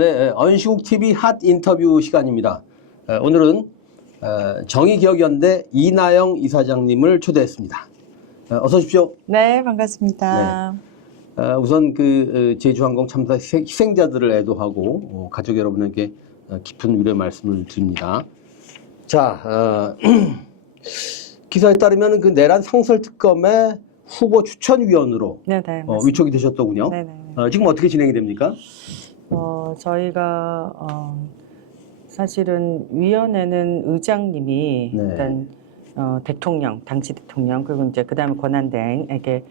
네, 언시국 TV 핫 인터뷰 시간입니다. 오늘은 정의기억연대 이나영 이사장님을 초대했습니다. 어서 오십시오. 네, 반갑습니다. 네. 우선 제주항공 참사 희생자들을 애도하고 가족 여러분에게 깊은 위로의 말씀을 드립니다. 자, 기사에 따르면 그 내란 상설특검의 후보 추천위원으로 네네, 위촉이 되셨더군요. 네네. 지금 어떻게 진행이 됩니까? 저희가 사실은 위원회는 의장님이 네. 일단 대통령, 당시 대통령 그리고 이제 그다음에 권한대행에게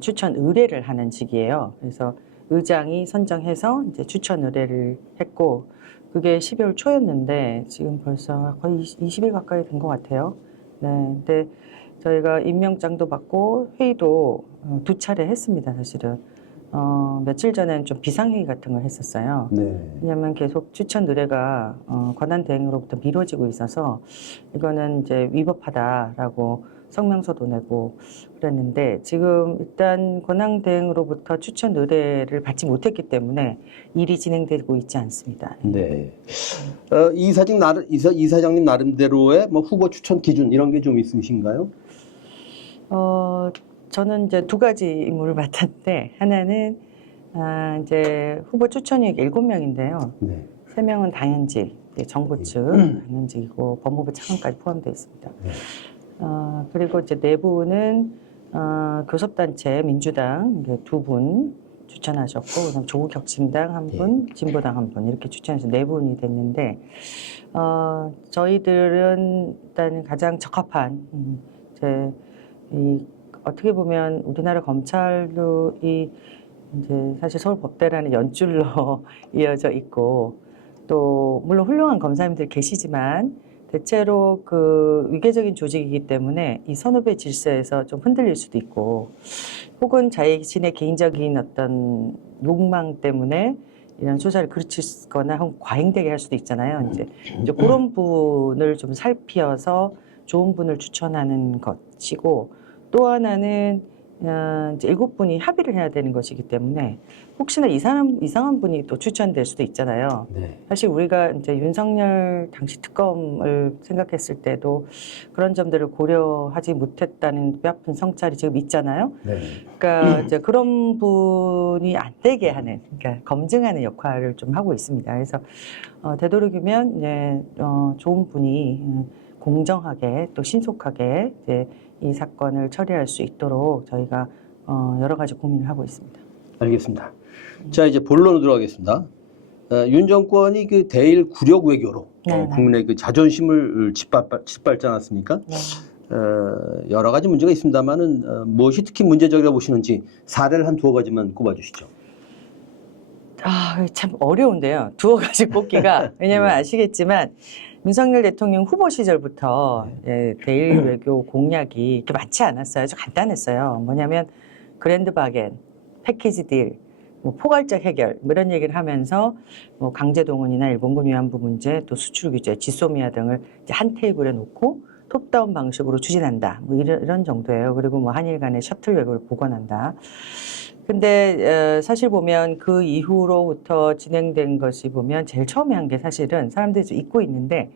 추천 의뢰를 하는 직이에요. 그래서 의장이 선정해서 이제 추천 의뢰를 했고 그게 12월 초였는데 지금 벌써 거의 20일 가까이 된 것 같아요. 네, 근데 저희가 임명장도 받고 회의도 2차례 했습니다, 사실은. 며칠 전에는 좀 비상회의 같은 걸 했었어요. 네. 왜냐하면 계속 추천 의뢰가 권한대행으로부터 미뤄지고 있어서 이거는 이제 위법하다라고 성명서도 내고 그랬는데 지금 일단 권한대행으로부터 추천 의뢰를 받지 못했기 때문에 일이 진행되고 있지 않습니다. 네. 이사장님 나름대로의 뭐 후보 추천 기준 이런 게 좀 있으신가요? 저는 이제 2가지 임무를 맡았는데 하나는 이제 후보 추천이 7명인데요. 네. 3명은 당연직, 정부 측 당연직이고 법무부 차관까지 포함되어 있습니다. 네. 그리고 이제 내부는 교섭단체 민주당 2분 추천하셨고, 그다음 조국혁신당 1분, 진보당 1분 이렇게 추천해서 4분이 됐는데 저희들은 일단 가장 적합한 어떻게 보면 우리나라 검찰도 이제 사실 서울법대라는 연줄로 이어져 있고 또 물론 훌륭한 검사님들 계시지만 대체로 그 위계적인 조직이기 때문에 이 선후배 질서에서 좀 흔들릴 수도 있고 혹은 자신의 개인적인 어떤 욕망 때문에 이런 수사를 그르치거나 혹은 과잉되게 할 수도 있잖아요. 이제 그런 부분을 좀 살피어서 좋은 분을 추천하는 것이고 또 하나는 이제 7분이 합의를 해야 되는 것이기 때문에 혹시나 이상한 분이 또 추천될 수도 있잖아요. 네. 사실 우리가 이제 윤석열 당시 특검을 생각했을 때도 그런 점들을 고려하지 못했다는 뼈아픈 성찰이 지금 있잖아요. 네. 그러니까 이제 그런 분이 안 되게 하는, 그러니까 검증하는 역할을 좀 하고 있습니다. 그래서 되도록이면 이제 좋은 분이 공정하게 또 신속하게 이제 이 사건을 처리할 수 있도록 저희가 여러 가지 고민을 하고 있습니다. 알겠습니다. 자, 이제 본론으로 들어가겠습니다. 윤 정권이 그 대일 굴욕 외교로 국민의 그 자존심을 짓밟지 않았습니까? 네. 여러 가지 문제가 있습니다만은 무엇이 특히 문제적이라고 보시는지 사례를 한 2가지만 꼽아주시죠. 참 어려운데요. 2가지 꼽기가. 왜냐하면 아시겠지만 윤석열 대통령 후보 시절부터 대일 외교 공약이 이렇게 많지 않았어요. 아주 간단했어요. 뭐냐면 그랜드 바겐, 패키지 딜, 뭐 포괄적 해결 이런 얘기를 하면서 뭐 강제동원이나 일본군 위안부 문제, 또 수출 규제, 지소미아 등을 이제 한 테이블에 놓고 톱다운 방식으로 추진한다. 뭐 이런 정도예요. 그리고 뭐 한일 간의 셔틀 외교를 복원한다. 근데 사실 보면 그 이후로부터 진행된 것이 보면 제일 처음에 한 게 사실은 사람들이 좀 잊고 있는데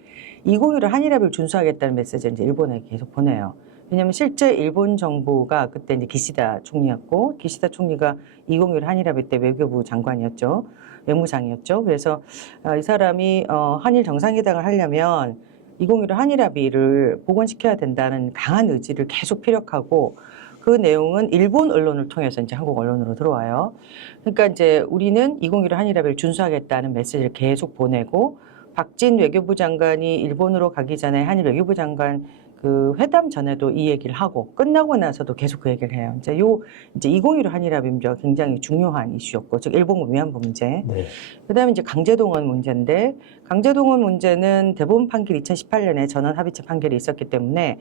2015 한일합의를 준수하겠다는 메시지를 이제 일본에 계속 보내요. 왜냐하면 실제 일본 정부가 그때 이제 기시다 총리였고 기시다 총리가 2015 한일합의 때 외교부 장관이었죠. 외무장이었죠. 그래서 이 사람이 한일 정상회담을 하려면 2015 한일합의를 복원시켜야 된다는 강한 의지를 계속 피력하고 그 내용은 일본 언론을 통해서 이제 한국 언론으로 들어와요. 그러니까 이제 우리는 2015 한일합의를 준수하겠다는 메시지를 계속 보내고 박진 외교부 장관이 일본으로 가기 전에 한일 외교부 장관 그 회담 전에도 이 얘기를 하고 끝나고 나서도 계속 그 얘기를 해요. 이제 2015 한일합의가 굉장히 중요한 이슈였고, 즉 일본군 위안부 문제. 네. 그다음에 이제 강제동원 문제인데 강제동원 문제는 대법원 판결 2018년에 전원 합의체 판결이 있었기 때문에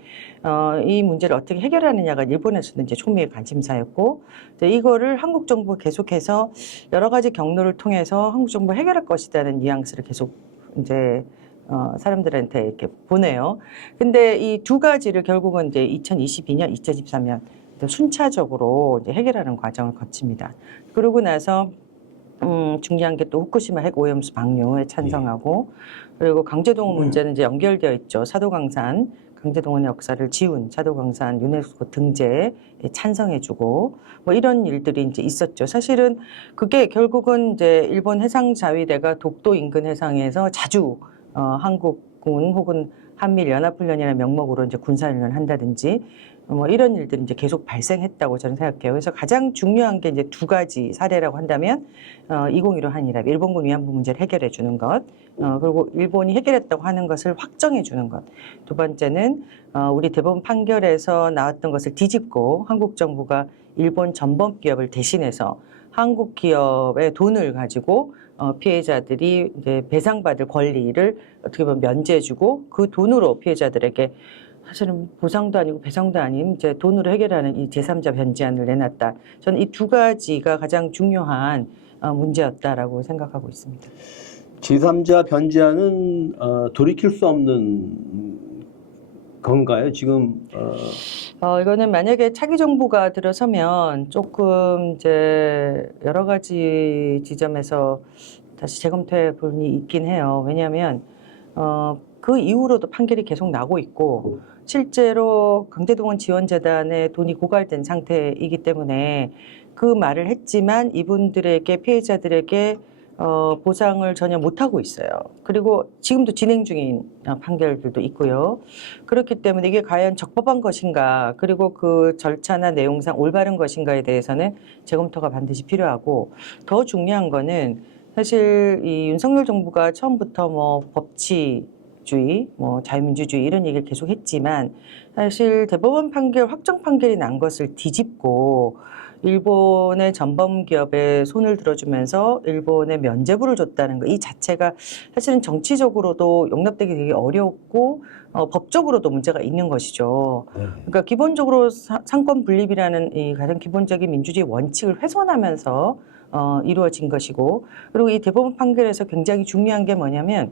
이 문제를 어떻게 해결하느냐가 일본에서도 이제 초미의 관심사였고 이제 이거를 한국 정부가 계속해서 여러 가지 경로를 통해서 한국 정부가 해결할 것이라는 뉘앙스를 계속 이제 사람들한테 이렇게 보내요. 근데 이 2가지를 결국은 이제 2022년, 2023년 순차적으로 이제 해결하는 과정을 거칩니다. 그러고 나서 중요한 게 또 후쿠시마 핵 오염수 방류에 찬성하고 그리고 강제동원 문제는 이제 연결되어 있죠. 사도강산 강제동원의 역사를 지운 사도강산 유네스코 등재에 찬성해주고 뭐 이런 일들이 이제 있었죠. 사실은 그게 결국은 이제 일본 해상자위대가 독도 인근 해상에서 자주 한국군 혹은 한미연합훈련이라는 명목으로 이제 군사훈련을 한다든지 뭐 이런 일들이 이제 계속 발생했다고 저는 생각해요. 그래서 가장 중요한 게 이제 두 가지 사례라고 한다면 2015 한일합의 일본군 위안부 문제를 해결해 주는 것, 그리고 일본이 해결했다고 하는 것을 확정해 주는 것. 두 번째는 우리 대법원 판결에서 나왔던 것을 뒤집고 한국 정부가 일본 전범 기업을 대신해서 한국 기업의 돈을 가지고 피해자들이 이제 배상받을 권리를 어떻게 보면 면제해주고 그 돈으로 피해자들에게 사실은 보상도 아니고 배상도 아닌 이제 돈으로 해결하는 이 제3자 변제안을 내놨다. 저는 이 두 가지가 가장 중요한 문제였다라고 생각하고 있습니다. 제3자 변제안은 돌이킬 수 없는 건가요? 지금 이거는 만약에 차기 정부가 들어서면 조금 이제 여러 가지 지점에서 다시 재검토해 볼 일이 있긴 해요. 왜냐하면 그 이후로도 판결이 계속 나고 있고 실제로 강제동원 지원재단에 돈이 고갈된 상태이기 때문에 그 말을 했지만 이분들에게 피해자들에게 보상을 전혀 못하고 있어요. 그리고 지금도 진행 중인 판결들도 있고요. 그렇기 때문에 이게 과연 적법한 것인가 그리고 그 절차나 내용상 올바른 것인가에 대해서는 재검토가 반드시 필요하고 더 중요한 거는 사실 이 윤석열 정부가 처음부터 뭐 법치주의, 뭐 자유민주주의 이런 얘기를 계속 했지만 사실 대법원 판결, 확정 판결이 난 것을 뒤집고 일본의 전범 기업에 손을 들어주면서 일본에 면죄부를 줬다는 거 이 자체가 사실은 정치적으로도 용납되기 되게 어렵고 법적으로도 문제가 있는 것이죠. 그러니까 기본적으로 상권 분립이라는 이 가장 기본적인 민주주의 원칙을 훼손하면서 이루어진 것이고 그리고 이 대법원 판결에서 굉장히 중요한 게 뭐냐면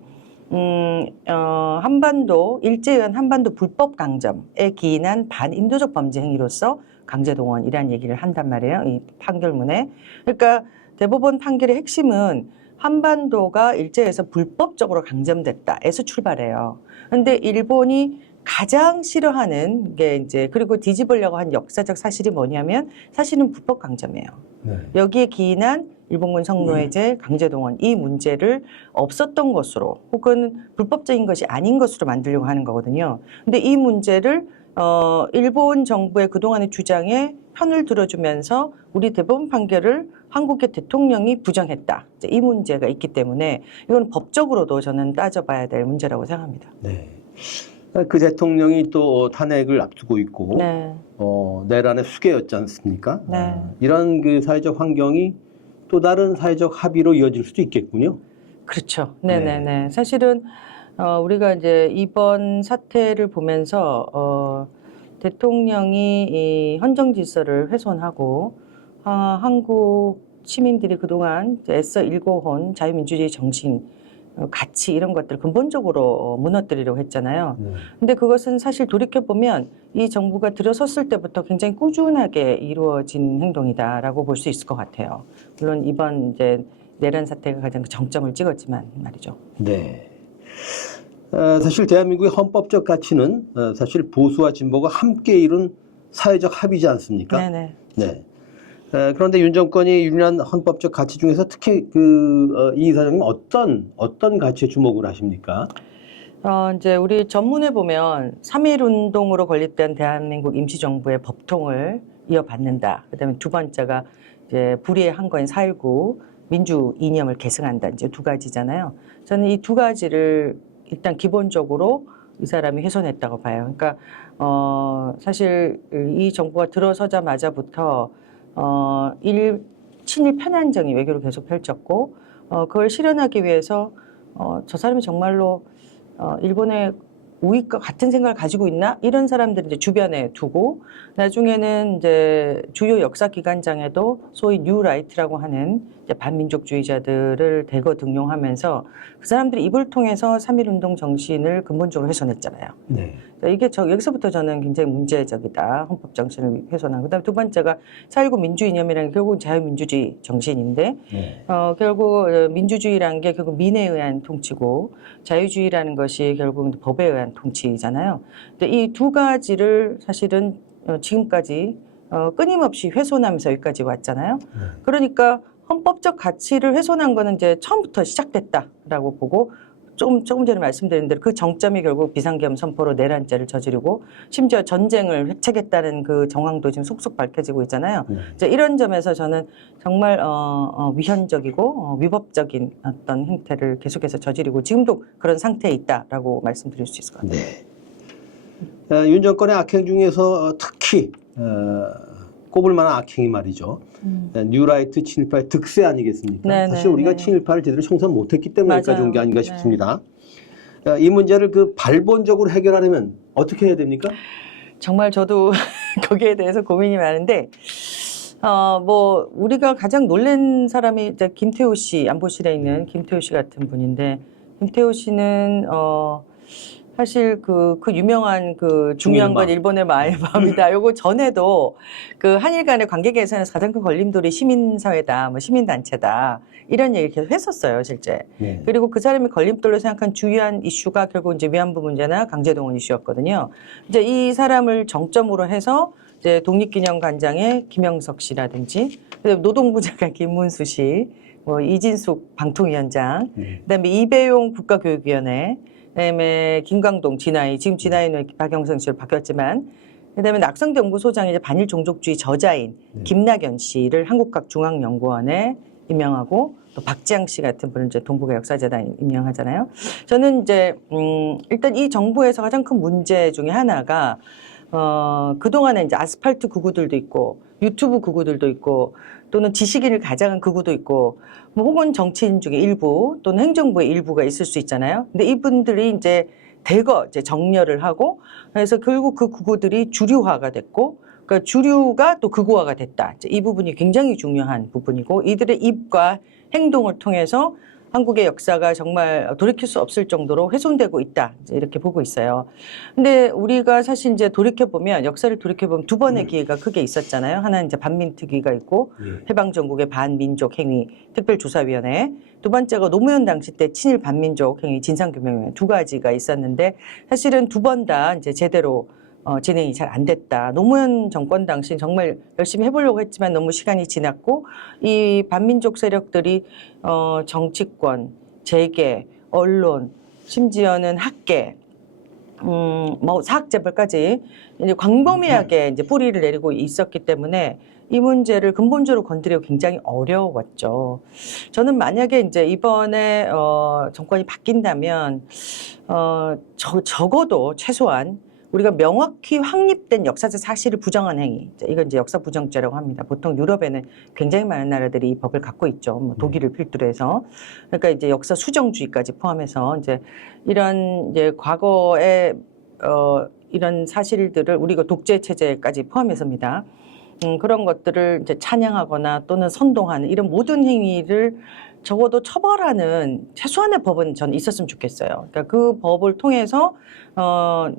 한반도 일제의한 한반도 불법 강점에 기인한 반인도적 범죄 행위로서 강제동원이라는 얘기를 한단 말이에요. 이 판결문에. 그러니까 대법원 판결의 핵심은 한반도가 일제에서 불법적으로 강점됐다에서 출발해요. 그런데 일본이 가장 싫어하는 게 이제 그리고 뒤집으려고 한 역사적 사실이 뭐냐면 사실은 불법 강점이에요. 네. 여기에 기인한 일본군 성노예제, 강제동원 이 문제를 없었던 것으로 혹은 불법적인 것이 아닌 것으로 만들려고 하는 거거든요. 근데 이 문제를 일본 정부의 그동안의 주장에 편을 들어주면서 우리 대법원 판결을 한국의 대통령이 부정했다. 이제 이 문제가 있기 때문에 이건 법적으로도 저는 따져봐야 될 문제라고 생각합니다. 네. 그 대통령이 또 탄핵을 앞두고 있고 네. 내란의 수괴였지 않습니까? 네. 이런 그 사회적 환경이 또 다른 사회적 합의로 이어질 수도 있겠군요. 그렇죠. 네네네. 사실은 우리가 이제 이번 사태를 보면서 대통령이 이 헌정 질서를 훼손하고 한국 시민들이 그동안 애써 일궈온 자유민주주의 정신, 가치 이런 것들 근본적으로 무너뜨리려고 했잖아요. 근데 그것은 사실 돌이켜보면 이 정부가 들어섰을 때부터 굉장히 꾸준하게 이루어진 행동이다라고 볼 수 있을 것 같아요. 물론 이번 이제 내란 사태가 가장 정점을 찍었지만 말이죠. 네. 사실 대한민국의 헌법적 가치는 사실 보수와 진보가 함께 이룬 사회적 합의지 않습니까? 네네. 네. 그런데 윤 정권이 유린한 헌법적 가치 중에서 특히 이 이사장님 어떤 가치에 주목을 하십니까? 이제 우리 전문에 보면 3.1 운동으로 건립된 대한민국 임시정부의 법통을 이어받는다. 그다음에 두 번째가 이제 불의의 한 거인 4.19 민주 이념을 계승한다. 이제 두 가지잖아요. 저는 이 두 가지를 일단 기본적으로 이 사람이 훼손했다고 봐요. 그러니까 사실 이 정부가 들어서자마자부터 친일 편향적인 외교를 계속 펼쳤고 그걸 실현하기 위해서 저 사람이 정말로 일본의 우익과 같은 생각을 가지고 있나? 이런 사람들을 이제 주변에 두고 나중에는 이제 주요 역사 기관장에도 소위 뉴라이트라고 하는 이제 반민족주의자들을 대거 등용하면서 그 사람들이 입을 통해서 3.1 운동 정신을 근본적으로 훼손했잖아요. 네. 이게 여기서부터 저는 굉장히 문제적이다. 헌법 정신을 훼손한. 그다음에 두 번째가 4.19 민주 이념이라는 게 결국은 자유민주주의 정신인데 결국 민주주의라는 게 결국 민에 의한 통치고 자유주의라는 것이 결국은 법에 의한 통치잖아요. 근데 이 두 가지를 사실은 지금까지 끊임없이 훼손하면서 여기까지 왔잖아요. 그러니까 헌법적 가치를 훼손한 거는 이제 처음부터 시작됐다라고 보고 조금 전에 말씀드린 대로 그 정점이 결국 비상계엄 선포로 내란죄를 저지르고 심지어 전쟁을 획책했다는 그 정황도 지금 속속 밝혀지고 있잖아요. 이제 이런 점에서 저는 정말 위헌적이고 위법적인 어떤 행태를 계속해서 저지르고 지금도 그런 상태에 있다라고 말씀드릴 수 있을 것 같아요. 네. 윤 정권의 악행 중에서 특히 꼽을 만한 악행이 말이죠. 뉴라이트 친일파의 득세 아니겠습니까? 네네, 사실 우리가 네. 친일파를 제대로 청산 못했기 때문에 여기까지 온 게 아닌가 네. 싶습니다. 이 문제를 그 발본적으로 해결하려면 어떻게 해야 됩니까? 정말 저도 거기에 대해서 고민이 많은데, 뭐, 우리가 가장 놀란 사람이 이제 김태호 씨, 안보실에 있는 김태호 씨 같은 분인데, 김태호 씨는, 사실 그 유명한 그 중요한 건 일본의 마음이다. 요거 전에도 그 한일 간의 관계 개선에서 가장 큰 걸림돌이 시민사회다, 뭐 시민단체다. 이런 얘기를 계속 했었어요, 실제. 네. 그리고 그 사람이 걸림돌로 생각한 주요한 이슈가 결국 이제 위안부 문제나 강제동원 이슈였거든요. 이제 이 사람을 정점으로 해서 이제 독립기념관장의 김영석 씨라든지, 그다음에 노동부 장관 김문수 씨, 뭐 이진숙 방통위원장, 그다음에 이배용 국가교육위원회, 그다음에 김광동 진아이, 지금 진아이는 박영선 씨로 바뀌었지만, 그다음에 낙성대 연구소장이 이제 반일 종족주의 저자인 김낙연 씨를 한국학중앙연구원에 임명하고, 또 박지양 씨 같은 분을 이제 동북아 역사재단 임명하잖아요. 저는 이제 일단 이 정부에서 가장 큰 문제 중에 하나가 그동안에 이제 아스팔트 극우들도 있고 유튜브 극우들도 있고 또는 지식인을 가장한 극우도 있고 뭐 혹은 정치인 중에 일부 또는 행정부의 일부가 있을 수 있잖아요. 근데 이분들이 이제 대거 이제 정렬을 하고 그래서 결국 그 극우들이 주류화가 됐고 그러니까 주류가 또 극우화가 됐다. 이 부분이 굉장히 중요한 부분이고 이들의 입과 행동을 통해서 한국의 역사가 정말 돌이킬 수 없을 정도로 훼손되고 있다. 이렇게 보고 있어요. 근데 우리가 사실 이제 돌이켜보면, 역사를 돌이켜보면 두 번의 기회가 크게 있었잖아요. 하나는 이제 반민특위가 있고, 해방전국의 반민족 행위 특별조사위원회. 두 번째가 노무현 당시 때 친일 반민족 행위 진상규명위원회 두 가지가 있었는데, 사실은 두 번 다 이제 제대로 진행이 잘 안 됐다. 노무현 정권 당시 정말 열심히 해보려고 했지만 너무 시간이 지났고 이 반민족 세력들이 정치권, 재계, 언론, 심지어는 학계, 뭐 사학재벌까지 이제 광범위하게 이제 뿌리를 내리고 있었기 때문에 이 문제를 근본적으로 건드리기 굉장히 어려웠죠. 저는 만약에 이제 이번에 정권이 바뀐다면 적어도 최소한 우리가 명확히 확립된 역사적 사실을 부정한 행위, 이건 이제 역사 부정죄라고 합니다. 보통 유럽에는 굉장히 많은 나라들이 이 법을 갖고 있죠. 뭐 독일을 필두로 해서. 그러니까 이제 역사 수정주의까지 포함해서 이제 이런 이제 과거에 이런 사실들을 우리가 독재 체제까지 포함해서입니다. 그런 것들을 이제 찬양하거나 또는 선동하는 이런 모든 행위를 적어도 처벌하는 최소한의 법은 저는 있었으면 좋겠어요. 그러니까 그 법을 통해서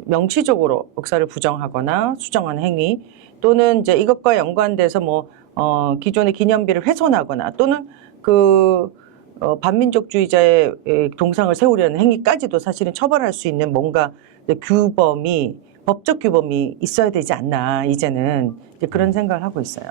명시적으로 역사를 부정하거나 수정하는 행위 또는 이제 이것과 연관돼서 뭐 기존의 기념비를 훼손하거나 또는 그 반민족주의자의 동상을 세우려는 행위까지도 사실은 처벌할 수 있는 뭔가 규범이 법적 규범이 있어야 되지 않나 이제는 이제 그런 생각을 하고 있어요.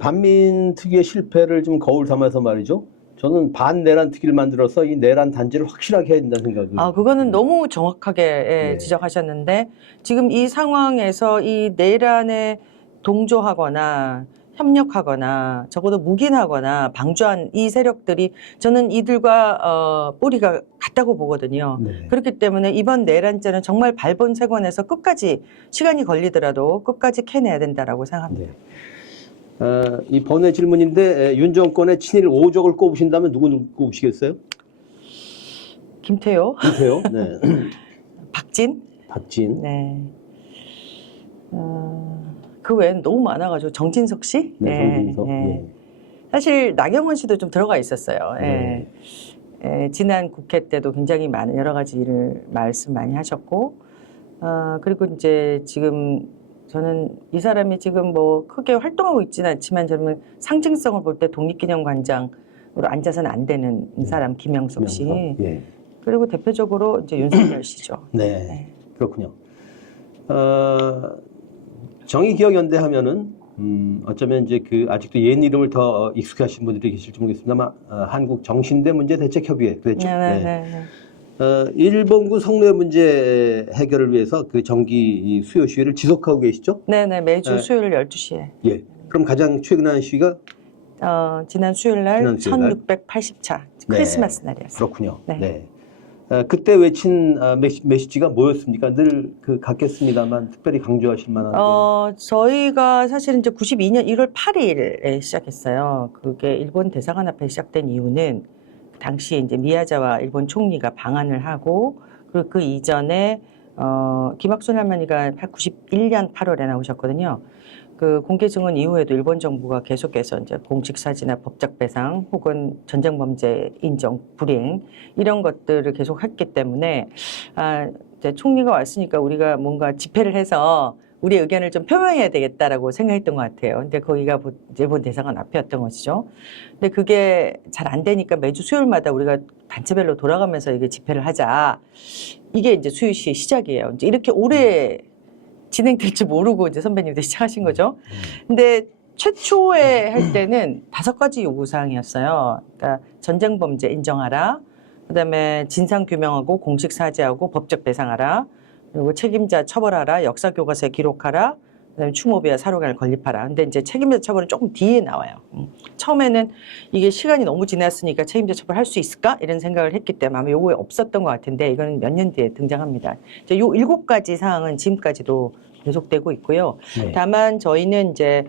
반민특위의 실패를 좀 거울 삼아서 말이죠. 저는 반내란 특위를 만들어서 이 내란 단죄를 확실하게 해야 된다는 생각을. 그거는 너무 정확하게 지적하셨는데 지금 이 상황에서 이 내란에 동조하거나 협력하거나 적어도 묵인하거나 방조한 이 세력들이 저는 이들과 뿌리가 같다고 보거든요. 그렇기 때문에 이번 내란죄는 정말 발본색원에서 끝까지 시간이 걸리더라도 끝까지 캐내야 된다라고 생각합니다. 이 번외 질문인데 윤 정권의 친일 5적을 꼽으신다면 누구 꼽으시겠어요? 김태호. 김태호. 네. 박진. 박진. 네. 그 외에는 너무 많아가지고 정진석 씨. 네, 정진석. 예. 사실 나경원 씨도 좀 들어가 있었어요. 지난 국회 때도 굉장히 많은 여러 가지 일을 말씀 많이 하셨고 그리고 이제 지금 저는 이 사람이 지금 뭐 크게 활동하고 있지는 않지만 저는 상징성을 볼 때 독립기념관장으로 앉아서는 안 되는 사람 김영석 씨. 예. 그리고 대표적으로 이제 윤석열 씨죠. 네. 그렇군요. 정의기억연대 하면은 어쩌면 이제 그 아직도 옛 이름을 더 익숙하신 분들이 계실지 모르겠습니다만 한국 정신대 문제 대책협의회 그랬죠. 네. 일본군 성노예 문제 해결을 위해서 그 정기 수요 시위를 지속하고 계시죠? 네네, 매주 네. 수요일 12시에. 예. 그럼 가장 최근한 시위가 지난 수요일 날 지난 수요일 날? 1680차 크리스마스 날이었어요. 그렇군요. 네. 네. 그때 외친 메시지가 뭐였습니까? 늘 그 같겠습니다만 특별히 강조하실 만한 게. 저희가 사실은 이제 92년 1월 8일에 시작했어요. 그게 일본 대사관 앞에 시작된 이유는 당시에 이제 미야자와 일본 총리가 방한을 하고 그리고 그 이전에 김학순 할머니가 91년 8월에 나오셨거든요. 그 공개 증언 이후에도 일본 정부가 계속해서 이제 공식 사지나 법적 배상 혹은 전쟁 범죄 인정 불이행 이런 것들을 계속 했기 때문에 이제 총리가 왔으니까 우리가 뭔가 집회를 해서 우리의 의견을 좀 표명해야 되겠다라고 생각했던 것 같아요. 근데 거기가 일본 대사관 앞이었던 것이죠. 근데 그게 잘 안 되니까 매주 수요일마다 우리가 단체별로 돌아가면서 이게 집회를 하자. 이게 이제 수요시의 시작이에요. 이제 이렇게 오래 진행될 줄 모르고 이제 선배님들 시작하신 거죠. 근데 최초에 할 때는 5가지 요구사항이었어요. 그러니까 전쟁 범죄 인정하라. 그다음에 진상 규명하고 공식 사죄하고 법적 배상하라. 그리고 책임자 처벌하라. 역사 교과서에 기록하라. 그다음에 추모비와 사료관을 건립하라. 근데 이제 책임자 처벌은 조금 뒤에 나와요. 처음에는 이게 시간이 너무 지났으니까 책임자 처벌할 수 있을까? 이런 생각을 했기 때문에 아마 요거에 없었던 것 같은데 이거는 몇 년 뒤에 등장합니다. 이제 요 7가지 사항은 지금까지도 계속되고 있고요. 네. 다만 저희는 이제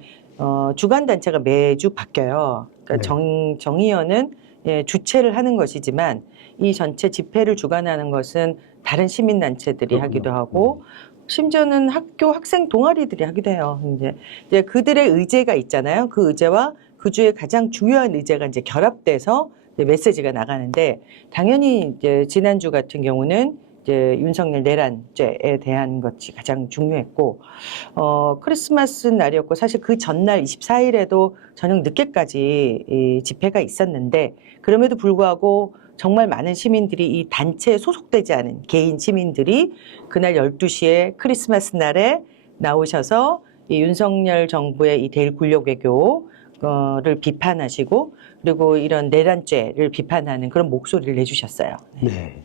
주관 단체가 매주 바뀌어요. 그러니까 네. 정의연은 주최를 하는 것이지만 이 전체 집회를 주관하는 것은 다른 시민 단체들이 하기도 하고 심지어는 학교 학생 동아리들이 하기도 해요. 이제 그들의 의제가 있잖아요. 그 의제와 그 주의 가장 중요한 의제가 이제 결합돼서 이제 메시지가 나가는데 당연히 이제 지난주 같은 경우는 이제 윤석열 내란죄에 대한 것이 가장 중요했고 크리스마스 날이었고 사실 그 전날 24일에도 저녁 늦게까지 이 집회가 있었는데 그럼에도 불구하고 정말 많은 시민들이 이 단체에 소속되지 않은 개인 시민들이 그날 12시에 크리스마스 날에 나오셔서 이 윤석열 정부의 이 대일 굴욕 외교를 비판하시고 그리고 이런 내란죄를 비판하는 그런 목소리를 내주셨어요. 네.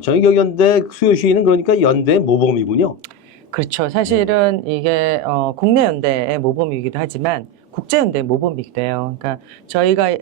정의기억연대 수요 시위는 그러니까 연대 모범이군요. 그렇죠. 사실은 이게 국내 연대의 모범이기도 하지만 국제연대 모범이기도 해요. 그러니까 저희가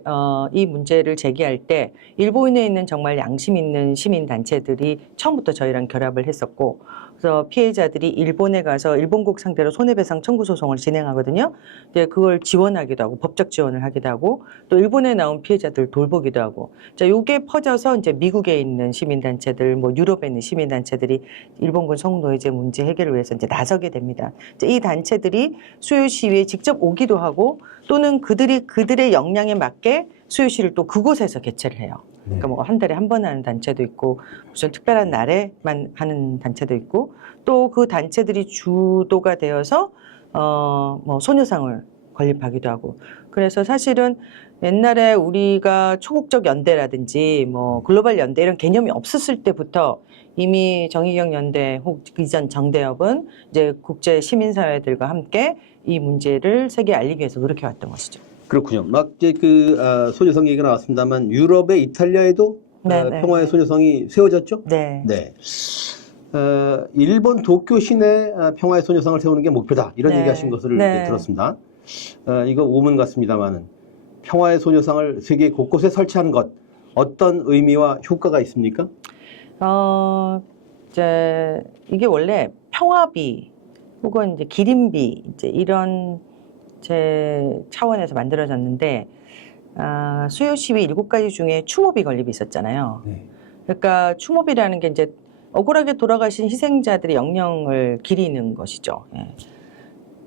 이 문제를 제기할 때 일본에 있는 정말 양심 있는 시민 단체들이 처음부터 저희랑 결합을 했었고, 그래서 피해자들이 일본에 가서 일본국 상대로 손해배상 청구 소송을 진행하거든요. 근데 그걸 지원하기도 하고 법적 지원을 하기도 하고 또 일본에 나온 피해자들 돌보기도 하고, 자 요게 퍼져서 이제 미국에 있는 시민 단체들, 뭐 유럽에 있는 시민 단체들이 일본군 성노예제 문제 해결을 위해서 이제 나서게 됩니다. 이제 이 단체들이 수요 시위에 직접 오기도 하고 또는 그들의 역량에 맞게 수요 시위를 또 그곳에서 개최를 해요. 그러니까 뭐 한 달에 한 번 하는 단체도 있고 무슨 특별한 날에만 하는 단체도 있고 또 그 단체들이 주도가 되어서 뭐 소녀상을 건립하기도 하고, 그래서 사실은 옛날에 우리가 초국적 연대라든지 뭐 글로벌 연대 이런 개념이 없었을 때부터 이미 정의경 연대 혹 이전 정대협은 이제 국제 시민사회들과 함께 이 문제를 세계에 알리기 위해서 노력해왔던 것이죠. 그렇군요. 막 이제 소녀성 얘기가 나왔습니다만 유럽의 이탈리아에도 평화의 소녀성이 세워졌죠? 네. 네. 일본 도쿄 시내 평화의 소녀상을 세우는 게 목표다. 이런 얘기하신 것을 들었습니다. 이거 오문 같습니다만은 평화의 소녀상을 세계 곳곳에 설치하는 것 어떤 의미와 효과가 있습니까? 이제 이게 원래 평화비 혹은 이제 기림비 이제 이런 제 차원에서 만들어졌는데 수요 시위 7가지 중에 추모비 건립이 있었잖아요. 그러니까 추모비라는 게 이제 억울하게 돌아가신 희생자들의 영령을 기리는 것이죠.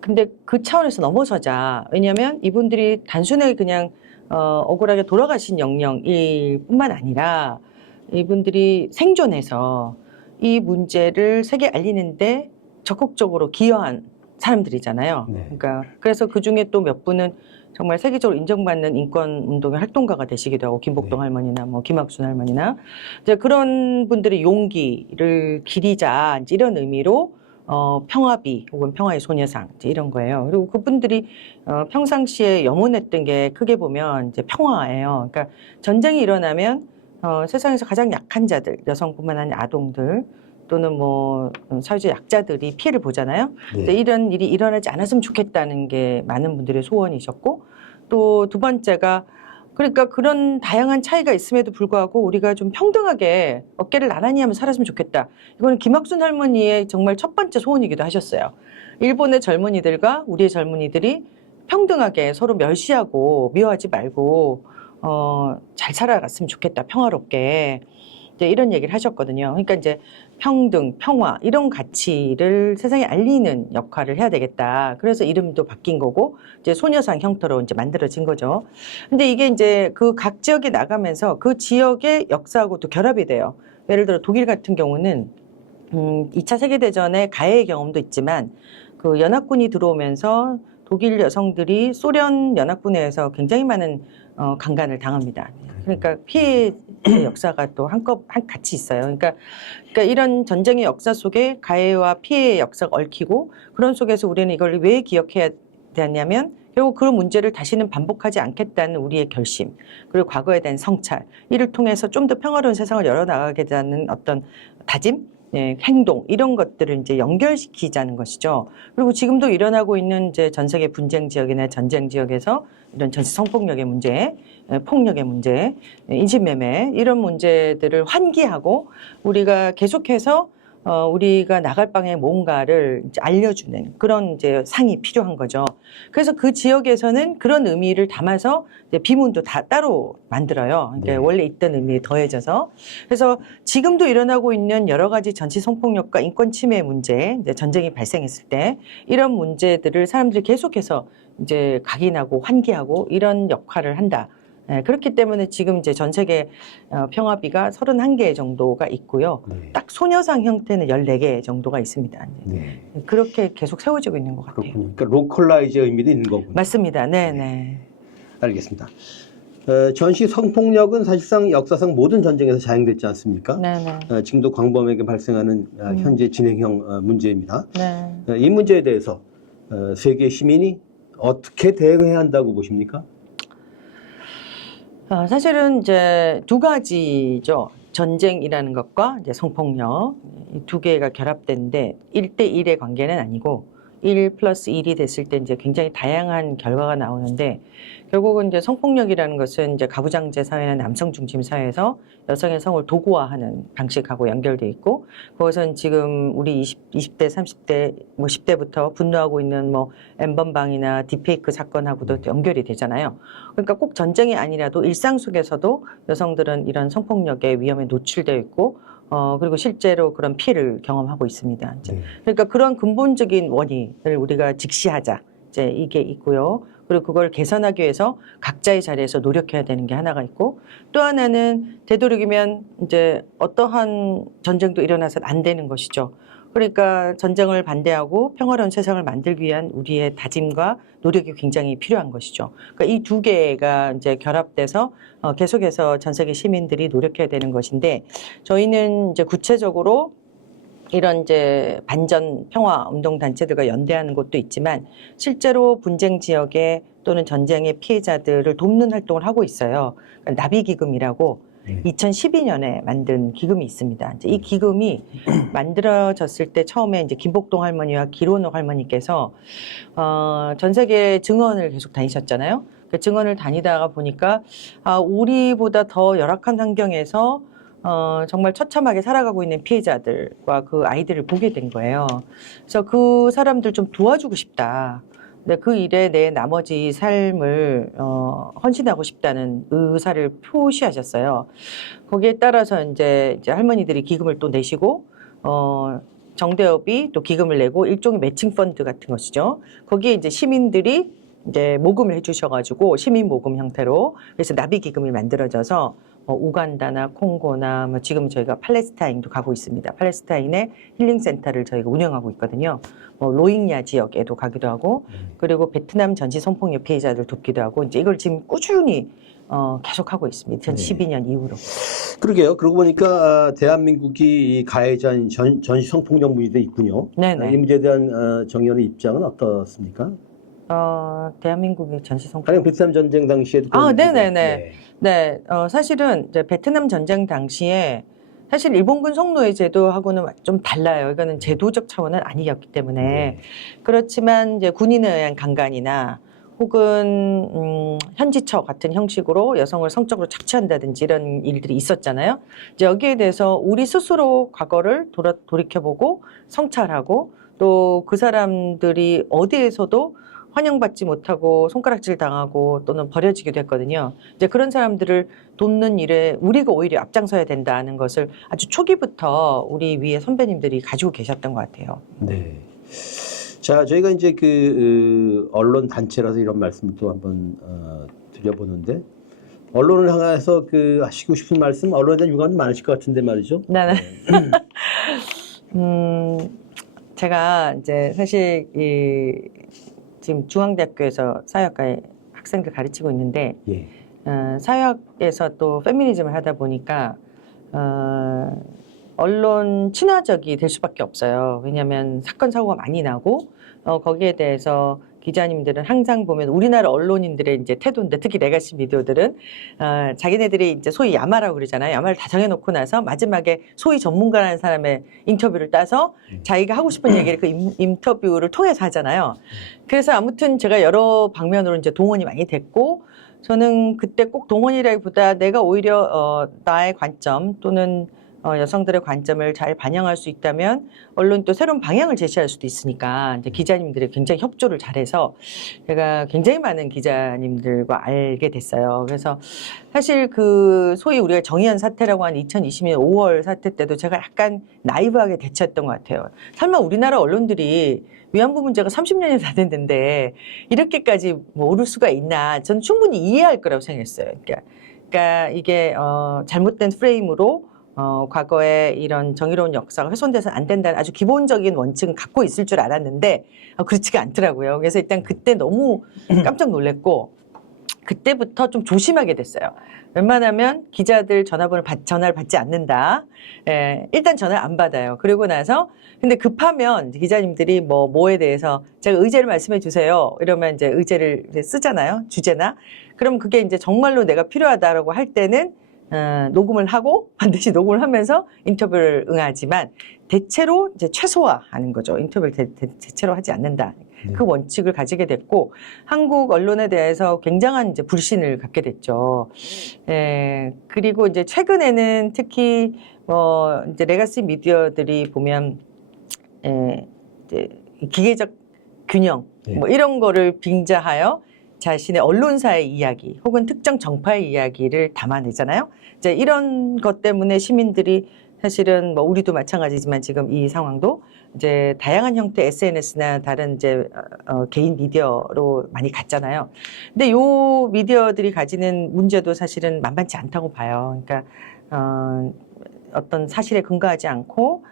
근데 그 차원에서 넘어서자. 왜냐하면 이분들이 단순하게 그냥 억울하게 돌아가신 영령일 뿐만 아니라 이분들이 생존해서 이 문제를 세계에 알리는데 적극적으로 기여한 사람들이잖아요. 네. 그러니까 그래서 그 중에 또 몇 분은 정말 세계적으로 인정받는 인권 운동의 활동가가 되시기도 하고 김복동 네. 할머니나 뭐 김학순 할머니나 이제 그런 분들의 용기를 기리자 이제 이런 의미로 평화비 혹은 평화의 소녀상 이제 이런 거예요. 그리고 그분들이 평상시에 염원했던 게 크게 보면 이제 평화예요. 그러니까 전쟁이 일어나면 세상에서 가장 약한 자들, 여성뿐만 아니라 아동들 또는 뭐 사회적 약자들이 피해를 보잖아요. 네. 근데 이런 일이 일어나지 않았으면 좋겠다는 게 많은 분들의 소원이셨고 또 두 번째가 그러니까 그런 다양한 차이가 있음에도 불구하고 우리가 좀 평등하게 어깨를 나란히 하면 살았으면 좋겠다. 이거는 김학순 할머니의 정말 첫 번째 소원이기도 하셨어요. 일본의 젊은이들과 우리의 젊은이들이 평등하게 서로 멸시하고 미워하지 말고 잘 살아갔으면 좋겠다. 평화롭게. 이제 이런 얘기를 하셨거든요. 그러니까 이제 평등, 평화 이런 가치를 세상에 알리는 역할을 해야 되겠다. 그래서 이름도 바뀐 거고 이제 소녀상 형태로 이제 만들어진 거죠. 근데 이게 이제 그 각 지역에 나가면서 그 지역의 역사하고 또 결합이 돼요. 예를 들어 독일 같은 경우는 2차 세계대전의 가해의 경험도 있지만 그 연합군이 들어오면서 독일 여성들이 소련 연합군에 의해서 굉장히 많은 강간을 당합니다. 그러니까 피해의 역사가 또 같이 있어요. 그러니까 이런 전쟁의 역사 속에 가해와 피해의 역사가 얽히고 그런 속에서 우리는 이걸 왜 기억해야 되냐면 결국 그런 문제를 다시는 반복하지 않겠다는 우리의 결심 그리고 과거에 대한 성찰 이를 통해서 좀 더 평화로운 세상을 열어나가겠다는 어떤 다짐 예, 행동 이런 것들을 이제 연결시키자는 것이죠. 그리고 지금도 일어나고 있는 이제 전 세계 분쟁 지역이나 전쟁 지역에서 이런 전시 성폭력의 문제, 폭력의 문제, 인신매매 이런 문제들을 환기하고 우리가 계속해서 우리가 나갈 방에 뭔가를 이제 알려주는 그런 이제 상이 필요한 거죠. 그래서 그 지역에서는 그런 의미를 담아서 이제 비문도 다 따로 만들어요. 그러니까 네. 원래 있던 의미에 더해져서. 그래서 지금도 일어나고 있는 여러 가지 전시 성폭력과 인권 침해 문제, 이제 전쟁이 발생했을 때 이런 문제들을 사람들이 계속해서 이제 각인하고 환기하고 이런 역할을 한다. 네, 그렇기 때문에 지금 이제 전 세계 평화비가 31개 정도가 있고요. 네. 딱 소녀상 형태는 14개 정도가 있습니다. 네. 그렇게 계속 세워지고 있는 것 같아요. 그렇군요. 그러니까 로컬라이즈의 의미도 있는 거군요. 맞습니다. 네. 알겠습니다. 전시 성폭력은 사실상 역사상 모든 전쟁에서 자행됐지 않습니까? 네네. 지금도 광범위하게 발생하는 현재 진행형 문제입니다. 네. 이 문제에 대해서 세계 시민이 어떻게 대응해야 한다고 보십니까? 사실은 이제 두 가지죠. 전쟁이라는 것과 이제 성폭력 이 두 개가 결합된데 1대1의 관계는 아니고 1+1이 됐을 때 이제 굉장히 다양한 결과가 나오는데 결국은 이제 성폭력이라는 것은 이제 가부장제 사회나 남성 중심 사회에서 여성의 성을 도구화하는 방식하고 연결돼 있고 그것은 지금 우리 20대, 30대, 뭐 10대부터 분노하고 있는 뭐 N번방이나 딥페이크 사건하고도 연결이 되잖아요. 그러니까 꼭 전쟁이 아니라도 일상 속에서도 여성들은 이런 성폭력의 위험에 노출되어 있고 그리고 실제로 그런 피해를 경험하고 있습니다. 이제. 네. 그러니까 그런 근본적인 원인을 우리가 직시하자. 이제 이게 있고요. 그리고 그걸 개선하기 위해서 각자의 자리에서 노력해야 되는 게 하나가 있고 또 하나는 되도록이면 이제 어떠한 전쟁도 일어나서는 안 되는 것이죠. 그러니까 전쟁을 반대하고 평화로운 세상을 만들기 위한 우리의 다짐과 노력이 굉장히 필요한 것이죠. 그러니까 이 두 개가 이제 결합돼서 계속해서 전 세계 시민들이 노력해야 되는 것인데 저희는 이제 구체적으로 이런 이제 반전 평화 운동 단체들과 연대하는 곳도 있지만 실제로 분쟁 지역에 또는 전쟁의 피해자들을 돕는 활동을 하고 있어요. 그러니까 나비기금이라고 2012년에 만든 기금이 있습니다. 이제 이 기금이 만들어졌을 때 처음에 이제 김복동 할머니와 기론옥 할머니께서 전 세계 증언을 계속 다니셨잖아요. 그 증언을 다니다가 보니까 우리보다 더 열악한 환경에서 정말 처참하게 살아가고 있는 피해자들과 그 아이들을 보게 된 거예요. 그래서 그 사람들 좀 도와주고 싶다. 근데 그 일에 내 나머지 삶을 헌신하고 싶다는 의사를 표시하셨어요. 거기에 따라서 이제 할머니들이 기금을 또 내시고 정대협이 또 기금을 내고 일종의 매칭 펀드 같은 것이죠. 거기에 이제 시민들이 이제 모금을 해주셔가지고 시민 모금 형태로 그래서 나비 기금이 만들어져서 우간다나 콩고나 뭐 지금 저희가 팔레스타인도 가고 있습니다. 팔레스타인의 힐링센터를 저희가 운영하고 있거든요. 뭐 로힝야 지역에도 가기도 하고 그리고 베트남 전시 성폭력 피해자들 돕기도 하고 이제 이걸 지금 꾸준히 계속하고 있습니다. 2012년 이후로. 그러게요. 그러고 보니까 대한민국이 이 가해자인 전시 성폭력 문제도 있군요. 네네. 이 문제에 대한 정의원의 입장은 어떻습니까? 대한민국의 전시 성폭력. 가령 베트남 전쟁 당시에도 그런 문제가 네네네. 네, 사실은 이제 베트남 전쟁 당시에 사실 일본군 성노예 제도하고는 좀 달라요. 이거는 제도적 차원은 아니었기 때문에 네. 그렇지만 이제 군인에 의한 강간이나 혹은 현지처 같은 형식으로 여성을 성적으로 착취한다든지 이런 일들이 있었잖아요. 이제 여기에 대해서 우리 스스로 과거를 돌이켜보고 성찰하고 또 그 사람들이 어디에서도 환영받지 못하고 손가락질 당하고 또는 버려지기도 했거든요. 이제 그런 사람들을 돕는 일에 우리가 오히려 앞장서야 된다는 것을 아주 초기부터 우리 위에 선배님들이 가지고 계셨던 것 같아요. 네. 자, 저희가 이제 언론 단체라서 이런 말씀을 또 한번 드려보는데 언론을 향해서 하시고 싶은 말씀, 언론에 대한 유감이 많으실 것 같은데 말이죠. 네. 제가 이제 사실 지금 중앙대학교에서 사회학과의 학생들 가르치고 있는데 예. 사회학에서 또 페미니즘을 하다 보니까 언론 친화적이 될 수밖에 없어요. 왜냐하면 사건 사고가 많이 나고 거기에 대해서 기자님들은 항상 보면 우리나라 언론인들의 이제 태도인데 특히 레가시 미디어들은 자기네들이 이제 소위 야마라고 그러잖아요. 야마를 다 정해놓고 나서 마지막에 소위 전문가라는 사람의 인터뷰를 따서 자기가 하고 싶은 얘기를 그 인터뷰를 통해서 하잖아요. 그래서 아무튼 제가 여러 방면으로 이제 동원이 많이 됐고 저는 그때 꼭 동원이라기보다 내가 오히려 나의 관점 또는 여성들의 관점을 잘 반영할 수 있다면 언론이 또 새로운 방향을 제시할 수도 있으니까 이제 기자님들이 굉장히 협조를 잘해서 제가 굉장히 많은 기자님들과 알게 됐어요. 그래서 사실 소위 우리가 정의연 사태라고 하는 2020년 5월 사태 때도 제가 약간 나이브하게 대처했던 것 같아요. 설마 우리나라 언론들이 위안부 문제가 30년이 다 됐는데 이렇게까지 오를 수가 있나? 저는 충분히 이해할 거라고 생각했어요. 그러니까 이게 잘못된 프레임으로 과거에 이런 정의로운 역사가 훼손돼서는 안 된다는 아주 기본적인 원칙은 갖고 있을 줄 알았는데 그렇지가 않더라고요. 그래서 일단 그때 너무 깜짝 놀랐고 그때부터 좀 조심하게 됐어요. 웬만하면 기자들 전화를 받지 않는다. 일단 전화를 안 받아요. 그리고 나서 근데 급하면 기자님들이 뭐에 대해서 제가 의제를 말씀해 주세요. 이러면 이제 의제를 쓰잖아요. 주제나. 그럼 그게 이제 정말로 내가 필요하다라고 할 때는 녹음을 하고 반드시 녹음을 하면서 인터뷰를 응하지만 대체로 이제 최소화하는 거죠. 인터뷰를 대체로 하지 않는다. 그 원칙을 가지게 됐고 한국 언론에 대해서 굉장한 이제 불신을 갖게 됐죠. 그리고 이제 최근에는 특히 이제 레가시 미디어들이 보면 이제 기계적 균형 뭐 이런 거를 빙자하여 자신의 언론사의 이야기 혹은 특정 정파의 이야기를 담아내잖아요. 이제 이런 것 때문에 시민들이 사실은 우리도 마찬가지지만 지금 이 상황도 이제 다양한 형태 SNS나 다른 이제 개인 미디어로 많이 갔잖아요. 근데 요 미디어들이 가지는 문제도 사실은 만만치 않다고 봐요. 그러니까 어떤 사실에 근거하지 않고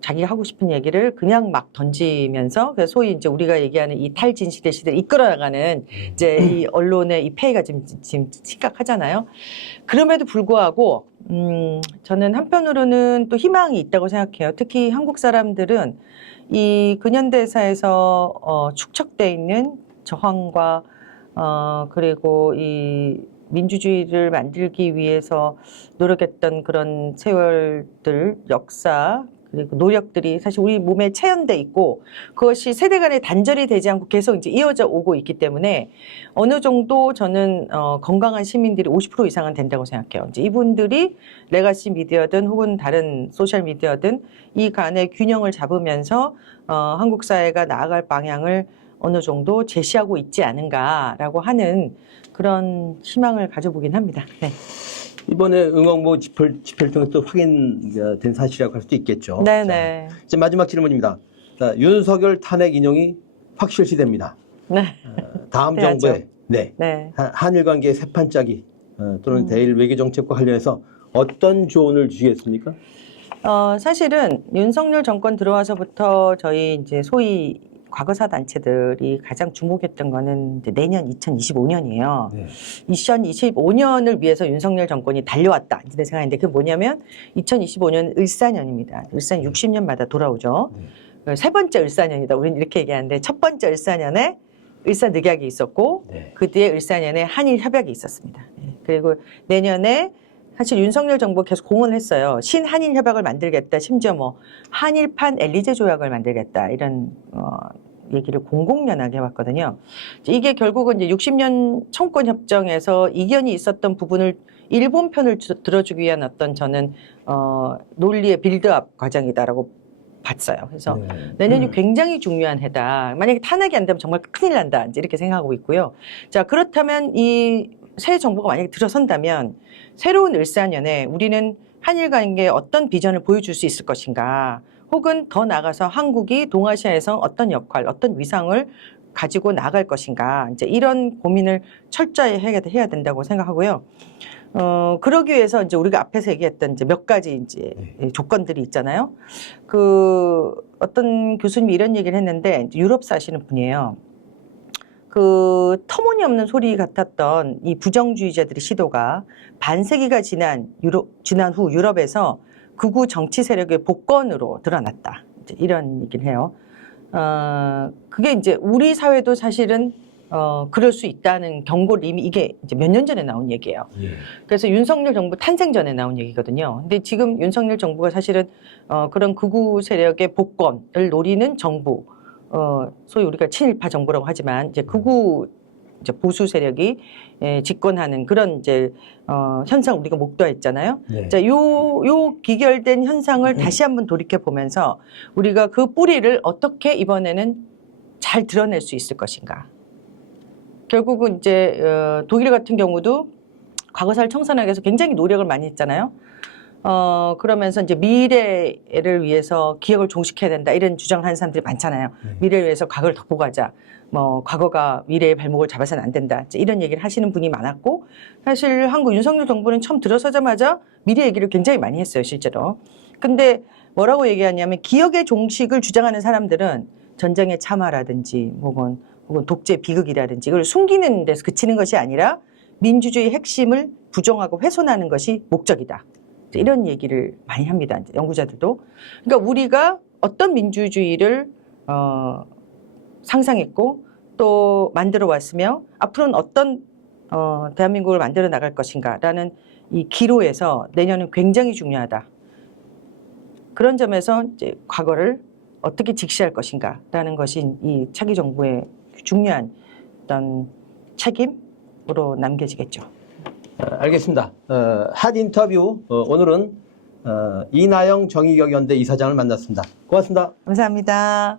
자기가 하고 싶은 얘기를 그냥 막 던지면서 그래서 소위 이제 우리가 얘기하는 이 탈진실의 시대를 이끌어나가는 이제 이 언론의 이 폐해가 지금 심각하잖아요. 그럼에도 불구하고 저는 한편으로는 또 희망이 있다고 생각해요. 특히 한국 사람들은 이 근현대사에서 축적돼 있는 저항과 그리고 이 민주주의를 만들기 위해서 노력했던 그런 세월들, 역사, 그리고 노력들이 사실 우리 몸에 체현돼 있고 그것이 세대 간에 단절이 되지 않고 계속 이제 이어져 오고 있기 때문에 어느 정도 저는 건강한 시민들이 50% 이상은 된다고 생각해요. 이제 이분들이 레가시 미디어든 혹은 다른 소셜 미디어든 이 간의 균형을 잡으면서 한국 사회가 나아갈 방향을 어느 정도 제시하고 있지 않은가라고 하는 그런 희망을 가져보긴 합니다. 네. 이번에 응원모 집회를 통해 또 확인된 사실이라고 할 수도 있겠죠. 네네. 자, 이제 마지막 질문입니다. 자, 윤석열 탄핵 인용이 확실시됩니다. 네. 다음 해야죠. 정부에 한일 관계의 새판짝이 또는 대일 외교 정책과 관련해서 어떤 조언을 주시겠습니까? 사실은 윤석열 정권 들어와서부터 저희 이제 소위 과거사 단체들이 가장 주목했던 거는 이제 내년 2025년이에요. 네. 2025년을 위해서 윤석열 정권이 달려왔다. 이제 생각했는데 그게 뭐냐면 2025년 을사년입니다. 을사년 60년마다 돌아오죠. 세 번째 을사년이다. 우리는 이렇게 얘기하는데 첫 번째 을사년에 을사늑약이 있었고 네. 그 뒤에 을사년에 한일 협약이 있었습니다. 그리고 내년에 사실 윤석열 정부 계속 공언을 했어요. 신한일 협약을 만들겠다. 심지어 뭐 한일판 엘리제 조약을 만들겠다. 이런 얘기를 공공연하게 해왔거든요. 이게 결국은 이제 60년 청권 협정에서 이견이 있었던 부분을 일본 편을 들어주기 위한 어떤 저는 논리의 빌드업 과정이다라고 봤어요. 그래서 내년이 굉장히 중요한 해다. 만약에 탄핵이 안 되면 정말 큰일 난다. 이제 이렇게 생각하고 있고요. 자, 그렇다면 이 새 정부가 만약에 들어선다면 새로운 을사년에 우리는 한일 관계에 어떤 비전을 보여줄 수 있을 것인가, 혹은 더 나아가서 한국이 동아시아에서 어떤 역할, 어떤 위상을 가지고 나갈 것인가, 이제 이런 고민을 철저히 해야 된다고 생각하고요. 그러기 위해서 이제 우리가 앞에서 얘기했던 이제 몇 가지 이제 조건들이 있잖아요. 그 어떤 교수님이 이런 얘기를 했는데, 유럽 사시는 분이에요. 그 터무니없는 소리 같았던 이 부정주의자들의 시도가 반세기가 지난 후 유럽에서 극우 정치 세력의 복권으로 드러났다. 이제 이런 얘기를 해요. 그게 이제 우리 사회도 사실은 그럴 수 있다는 경고를 이미 이게 이제 몇 년 전에 나온 얘기예요. 그래서 윤석열 정부 탄생 전에 나온 얘기거든요. 근데 지금 윤석열 정부가 사실은 그런 극우 세력의 복권을 노리는 정부, 소위 우리가 친일파 정부라고 하지만 이제 극우 이제 보수 세력이 집권하는 그런 이제 현상 우리가 목도했잖아요. 네. 자, 요 기결된 현상을 다시 한번 돌이켜 보면서 우리가 그 뿌리를 어떻게 이번에는 잘 드러낼 수 있을 것인가. 결국은 이제 독일 같은 경우도 과거사를 청산하기 위해서 굉장히 노력을 많이 했잖아요. 그러면서 이제 미래를 위해서 기억을 종식해야 된다 이런 주장을 하는 사람들이 많잖아요. 미래를 위해서 과거를 덮고 가자. 뭐 과거가 미래의 발목을 잡아서는 안 된다. 이런 얘기를 하시는 분이 많았고, 사실 한국 윤석열 정부는 처음 들어서자마자 미래 얘기를 굉장히 많이 했어요, 실제로. 근데 뭐라고 얘기하냐면 기억의 종식을 주장하는 사람들은 전쟁의 참화라든지 혹은 독재 비극이라든지 이걸 숨기는 데서 그치는 것이 아니라 민주주의 핵심을 부정하고 훼손하는 것이 목적이다. 이런 얘기를 많이 합니다. 연구자들도. 그러니까 우리가 어떤 민주주의를 상상했고 또 만들어 왔으며 앞으로는 어떤 대한민국을 만들어 나갈 것인가라는 이 기로에서 내년은 굉장히 중요하다. 그런 점에서 이제 과거를 어떻게 직시할 것인가라는 것이 이 차기 정부의 중요한 어떤 책임으로 남겨지겠죠. 알겠습니다. 핫 인터뷰 오늘은 이나영 정의경연대 이사장을 만났습니다. 고맙습니다. 감사합니다.